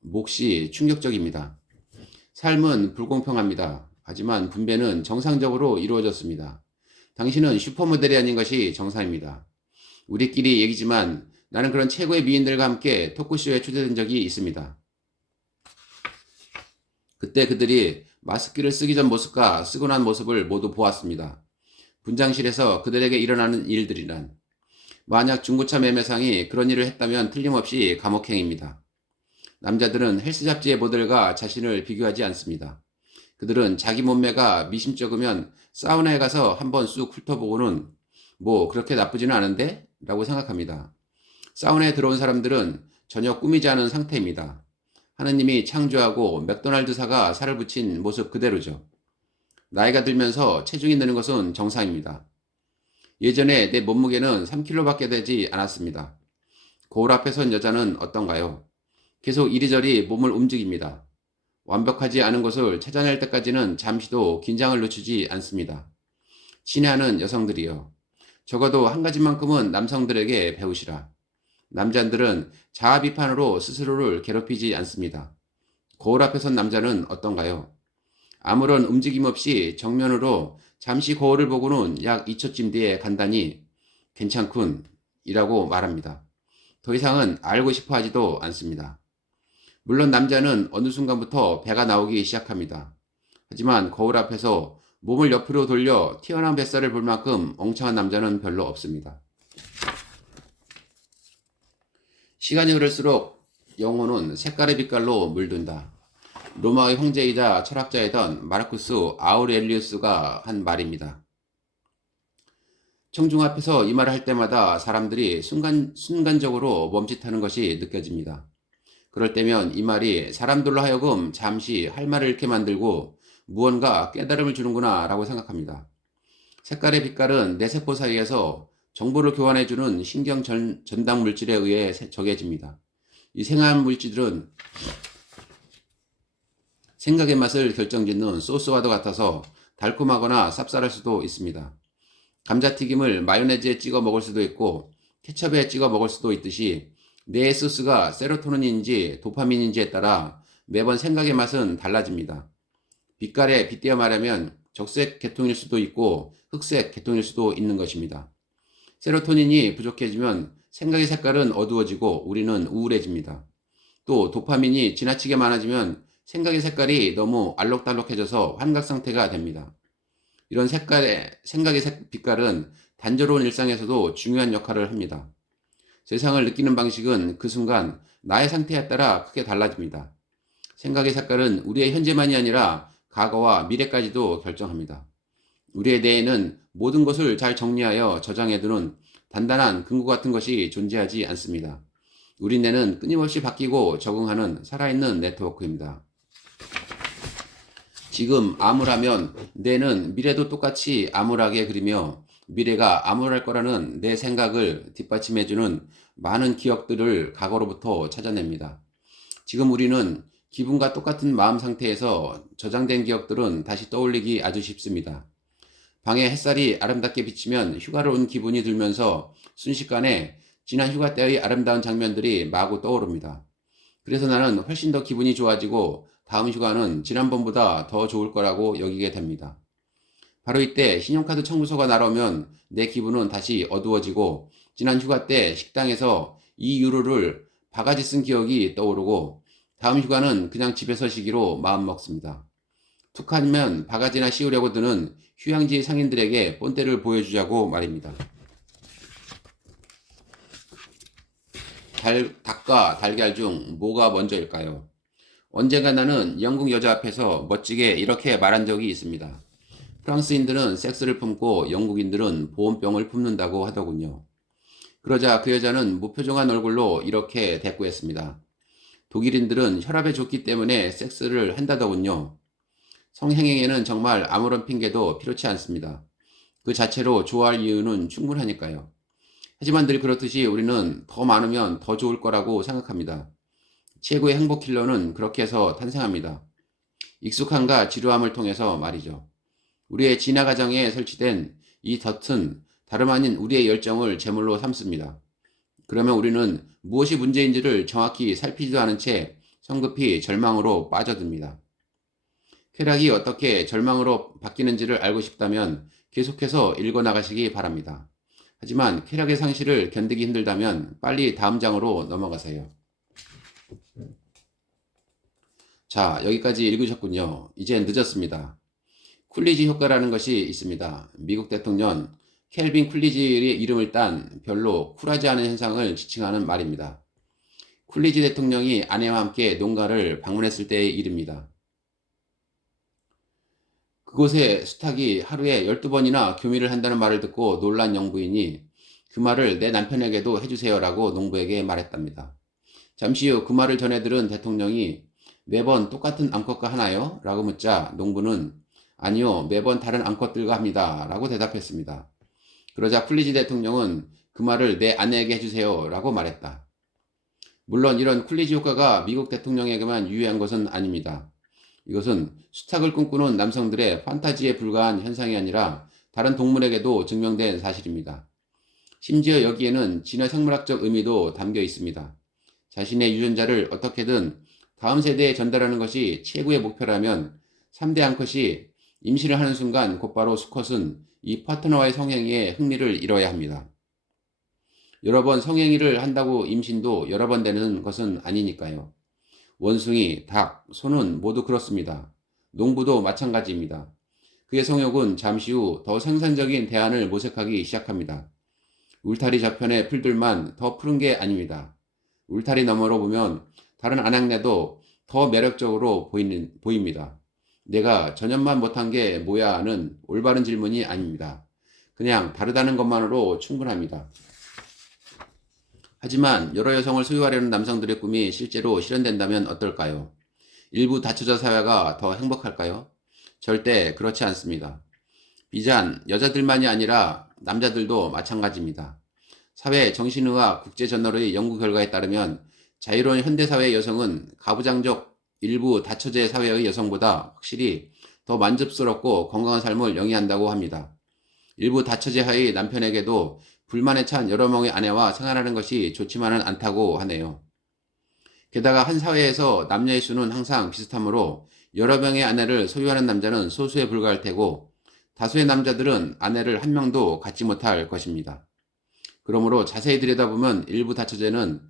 몫이 충격적입니다. 삶은 불공평합니다. 하지만 분배는 정상적으로 이루어졌습니다. 당신은 슈퍼모델이 아닌 것이 정상입니다. 우리끼리 얘기지만 나는 그런 최고의 미인들과 함께 토크쇼에 초대된 적이 있습니다. 그때 그들이 마스크를 쓰기 전 모습과 쓰고 난 모습을 모두 보았습니다. 분장실에서 그들에게 일어나는 일들이란 만약 중고차 매매상이 그런 일을 했다면 틀림없이 감옥행입니다. 남자들은 헬스 잡지의 모델과 자신을 비교하지 않습니다. 그들은 자기 몸매가 미심쩍으면 사우나에 가서 한번 쑥 훑어보고는 뭐 그렇게 나쁘지는 않은데? 라고 생각합니다. 사우나에 들어온 사람들은 전혀 꾸미지 않은 상태입니다. 하느님이 창조하고 맥도날드사가 살을 붙인 모습 그대로죠. 나이가 들면서 체중이 느는 것은 정상입니다. 예전에 내 몸무게는 3kg밖에 되지 않았습니다. 거울 앞에 선 여자는 어떤가요? 계속 이리저리 몸을 움직입니다. 완벽하지 않은 것을 찾아낼 때까지는 잠시도 긴장을 늦추지 않습니다. 친애하는 여성들이여. 적어도 한 가지만큼은 남성들에게 배우시라. 남자들은 자아 비판으로 스스로를 괴롭히지 않습니다. 거울 앞에 선 남자는 어떤가요? 아무런 움직임 없이 정면으로 잠시 거울을 보고는 약 2초쯤 뒤에 간단히 괜찮군 이라고 말합니다. 더 이상은 알고 싶어 하지도 않습니다. 물론 남자는 어느 순간부터 배가 나오기 시작합니다. 하지만 거울 앞에서 몸을 옆으로 돌려 튀어나온 뱃살을 볼 만큼 엉청한 남자는 별로 없습니다. 시간이 흐를수록 영혼은 색깔의 빛깔로 물든다. 로마의 황제이자 철학자이던 마르쿠스 아우렐리우스가 한 말입니다. 청중 앞에서 이 말을 할 때마다 사람들이 순간적으로 멈칫하는 것이 느껴집니다. 그럴 때면 이 말이 사람들로 하여금 잠시 할 말을 잃게 만들고 무언가 깨달음을 주는구나 라고 생각합니다. 색깔의 빛깔은 내 세포 사이에서 정보를 교환해주는 신경 전달 물질에 의해 정해집니다. 이 생화한 물질들은 생각의 맛을 결정짓는 소스와도 같아서 달콤하거나 쌉쌀할 수도 있습니다. 감자튀김을 마요네즈에 찍어 먹을 수도 있고 케첩에 찍어 먹을 수도 있듯이 내 소스가 세로토닌인지 도파민인지에 따라 매번 생각의 맛은 달라집니다. 빛깔에 빗대어 말하면 적색 계통일 수도 있고 흑색 계통일 수도 있는 것입니다. 세로토닌이 부족해지면 생각의 색깔은 어두워지고 우리는 우울해집니다. 또 도파민이 지나치게 많아지면 생각의 색깔이 너무 알록달록해져서 환각 상태가 됩니다. 이런 생각의 빛깔은 단조로운 일상에서도 중요한 역할을 합니다. 세상을 느끼는 방식은 그 순간 나의 상태에 따라 크게 달라집니다. 생각의 색깔은 우리의 현재만이 아니라 과거와 미래까지도 결정합니다. 우리의 뇌에는 모든 것을 잘 정리하여 저장해두는 단단한 금고 같은 것이 존재하지 않습니다. 우리 뇌는 끊임없이 바뀌고 적응하는 살아있는 네트워크입니다. 지금 암울하면 뇌는 미래도 똑같이 암울하게 그리며 미래가 암울할 거라는 내 생각을 뒷받침해주는 많은 기억들을 과거로부터 찾아냅니다. 지금 우리는 기분과 똑같은 마음 상태에서 저장된 기억들은 다시 떠올리기 아주 쉽습니다. 방에 햇살이 아름답게 비치면 휴가를 온 기분이 들면서 순식간에 지난 휴가 때의 아름다운 장면들이 마구 떠오릅니다. 그래서 나는 훨씬 더 기분이 좋아지고 다음 휴가는 지난번보다 더 좋을 거라고 여기게 됩니다. 바로 이때 신용카드 청구서가 날아오면 내 기분은 다시 어두워지고 지난 휴가 때 식당에서 2유로를 바가지 쓴 기억이 떠오르고 다음 휴가는 그냥 집에서 쉬기로 마음먹습니다. 툭하면 바가지나 씌우려고 드는 휴양지 상인들에게 본때를 보여주자고 말입니다. 닭과 달걀 중 뭐가 먼저일까요? 언젠가 나는 영국 여자 앞에서 멋지게 이렇게 말한 적이 있습니다. 프랑스인들은 섹스를 품고 영국인들은 보온병을 품는다고 하더군요. 그러자 그 여자는 무표정한 얼굴로 이렇게 대꾸했습니다. 독일인들은 혈압에 좋기 때문에 섹스를 한다더군요. 성행위에는 정말 아무런 핑계도 필요치 않습니다. 그 자체로 좋아할 이유는 충분하니까요. 하지만 늘 그렇듯이 우리는 더 많으면 더 좋을 거라고 생각합니다. 최고의 행복 킬러는 그렇게 해서 탄생합니다. 익숙함과 지루함을 통해서 말이죠. 우리의 진화 과정에 설치된 이 덫은 다름 아닌 우리의 열정을 제물로 삼습니다. 그러면 우리는 무엇이 문제인지를 정확히 살피지도 않은 채 성급히 절망으로 빠져듭니다. 쾌락이 어떻게 절망으로 바뀌는지를 알고 싶다면 계속해서 읽어나가시기 바랍니다. 하지만 쾌락의 상실을 견디기 힘들다면 빨리 다음 장으로 넘어가세요. 자, 여기까지 읽으셨군요. 이제 늦었습니다. 쿨리지 효과라는 것이 있습니다. 미국 대통령 켈빈 쿨리지의 이름을 딴 별로 쿨하지 않은 현상을 지칭하는 말입니다. 쿨리지 대통령이 아내와 함께 농가를 방문했을 때의 일입니다. 그곳에 수탉이 하루에 12번이나 교미를 한다는 말을 듣고 놀란 영부인이 그 말을 내 남편에게도 해주세요라고 농부에게 말했답니다. 잠시 후 그 말을 전해 들은 대통령이 매번 똑같은 암컷과 하나요? 라고 묻자 농부는 아니요, 매번 다른 암컷들과 합니다. 라고 대답했습니다. 그러자 쿨리지 대통령은 그 말을 내 아내에게 해주세요. 라고 말했다. 물론 이런 쿨리지 효과가 미국 대통령에게만 유의한 것은 아닙니다. 이것은 수탉을 꿈꾸는 남성들의 판타지에 불과한 현상이 아니라 다른 동물에게도 증명된 사실입니다. 심지어 여기에는 진화 생물학적 의미도 담겨 있습니다. 자신의 유전자를 어떻게든 다음 세대에 전달하는 것이 최고의 목표라면 3대 암컷이 임신을 하는 순간 곧바로 수컷은 이 파트너와의 성행위에 흥미를 잃어야 합니다. 여러 번 성행위를 한다고 임신도 여러 번 되는 것은 아니니까요. 원숭이, 닭, 소는 모두 그렇습니다. 농부도 마찬가지입니다. 그의 성욕은 잠시 후 더 생산적인 대안을 모색하기 시작합니다. 울타리 저편의 풀들만 더 푸른 게 아닙니다. 울타리 너머로 보면 다른 안악내도 더 매력적으로 보입니다. 내가 전염만 못한 게 뭐야 하는 올바른 질문이 아닙니다. 그냥 다르다는 것만으로 충분합니다. 하지만 여러 여성을 소유하려는 남성들의 꿈이 실제로 실현된다면 어떨까요? 일부 다처자 사회가 더 행복할까요? 절대 그렇지 않습니다. 비단 여자들만이 아니라 남자들도 마찬가지입니다. 사회 정신의학 국제저널의 연구 결과에 따르면 자유로운 현대사회의 여성은 가부장적 일부 다처제 사회의 여성보다 확실히 더 만족스럽고 건강한 삶을 영위한다고 합니다. 일부 다처제하의 남편에게도 불만에 찬 여러 명의 아내와 생활하는 것이 좋지만은 않다고 하네요. 게다가 한 사회에서 남녀의 수는 항상 비슷하므로 여러 명의 아내를 소유하는 남자는 소수에 불과할 테고 다수의 남자들은 아내를 한 명도 갖지 못할 것입니다. 그러므로 자세히 들여다보면 일부 다처제는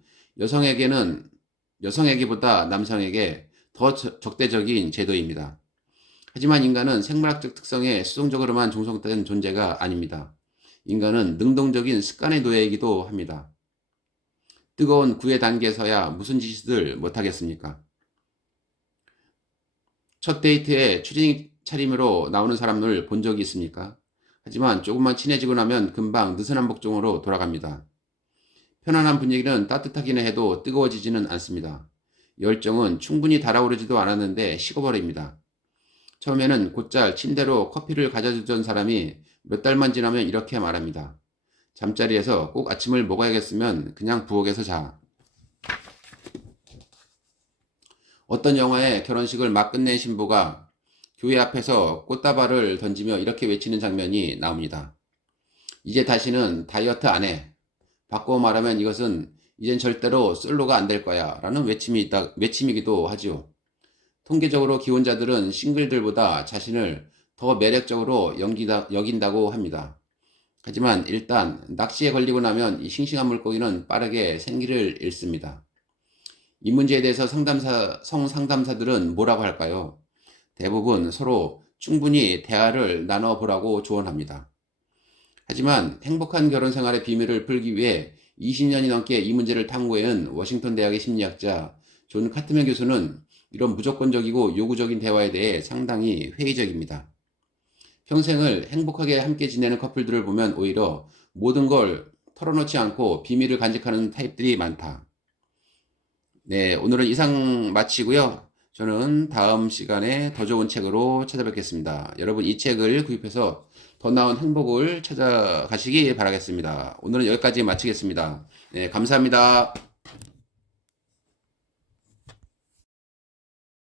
여성에게보다 남성에게 더 적대적인 제도입니다. 하지만 인간은 생물학적 특성에 수동적으로만 종속된 존재가 아닙니다. 인간은 능동적인 습관의 노예이기도 합니다. 뜨거운 구의 단계에서야 무슨 짓을 못하겠습니까? 첫 데이트에 추리닝 차림으로 나오는 사람을 본 적이 있습니까? 하지만 조금만 친해지고 나면 금방 느슨한 복종으로 돌아갑니다. 편안한 분위기는 따뜻하기는 해도 뜨거워지지는 않습니다. 열정은 충분히 달아오르지도 않았는데 식어버립니다. 처음에는 곧잘 침대로 커피를 가져주던 사람이 몇 달만 지나면 이렇게 말합니다. 잠자리에서 꼭 아침을 먹어야겠으면 그냥 부엌에서 자. 어떤 영화의 결혼식을 막 끝낸 신부가 교회 앞에서 꽃다발을 던지며 이렇게 외치는 장면이 나옵니다. 이제 다시는 다이어트 안 해. 바꿔 말하면 이것은 이젠 절대로 솔로가 안 될 거야 라는 외침이기도 하지요. 통계적으로 기혼자들은 싱글들보다 자신을 더 매력적으로 여긴다고 합니다. 하지만 일단 낚시에 걸리고 나면 이 싱싱한 물고기는 빠르게 생기를 잃습니다. 이 문제에 대해서 성상담사들은 뭐라고 할까요? 대부분 서로 충분히 대화를 나눠보라고 조언합니다. 하지만 행복한 결혼 생활의 비밀을 풀기 위해 20년이 넘게 이 문제를 탐구해온 워싱턴 대학의 심리학자 존 카트맨 교수는 이런 무조건적이고 요구적인 대화에 대해 상당히 회의적입니다. 평생을 행복하게 함께 지내는 커플들을 보면 오히려 모든 걸 털어놓지 않고 비밀을 간직하는 타입들이 많다. 네, 오늘은 이상 마치고요. 저는 다음 시간에 더 좋은 책으로 찾아뵙겠습니다. 여러분 이 책을 구입해서 더 나은 행복을 찾아가시기 바라겠습니다. 오늘은 여기까지 마치겠습니다. 네, 감사합니다.